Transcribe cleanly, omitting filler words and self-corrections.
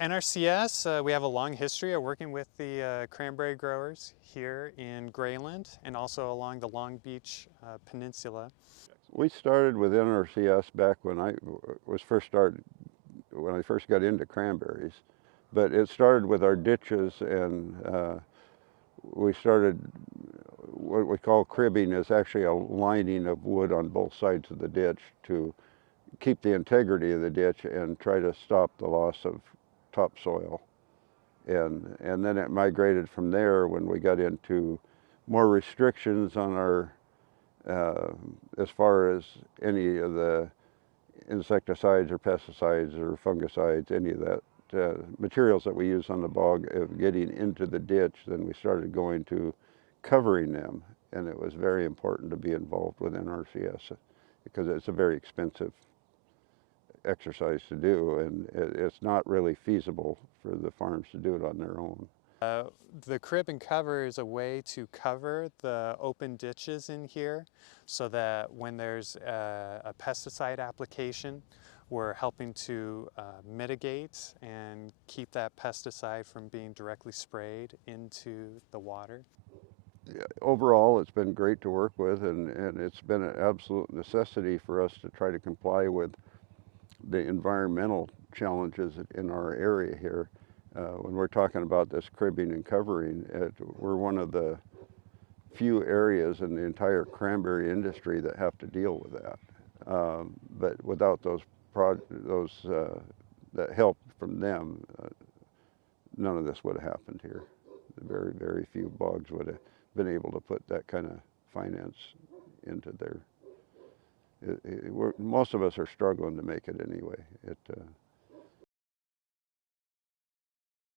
NRCS, we have a long history of working with the cranberry growers here in Grayland and also along the Long Beach Peninsula. We started with NRCS back when I first got into cranberries, but it started with our ditches, and we started what we call cribbing. Is actually a lining of wood on both sides of the ditch to keep the integrity of the ditch and try to stop the loss of topsoil. And then it migrated from there when we got into more restrictions on our as far as any of the insecticides or pesticides or fungicides, any of that materials that we use on the bog of getting into the ditch. Then we started going to covering them, and it was very important to be involved with NRCS because it's a very expensive exercise to do, and it's not really feasible for the farms to do it on their own. The crib and cover is a way to cover the open ditches in here so that when there's a pesticide application, we're helping to mitigate and keep that pesticide from being directly sprayed into the water. Overall, it's been great to work with, and it's been an absolute necessity for us to try to comply with the environmental challenges in our area here. When we're talking about this cribbing and covering, we're one of the few areas in the entire cranberry industry that have to deal with that. But without that help from them, none of this would have happened here. Very, very few bogs would have been able to put that kind of finance into their. Most of us are struggling to make it anyway.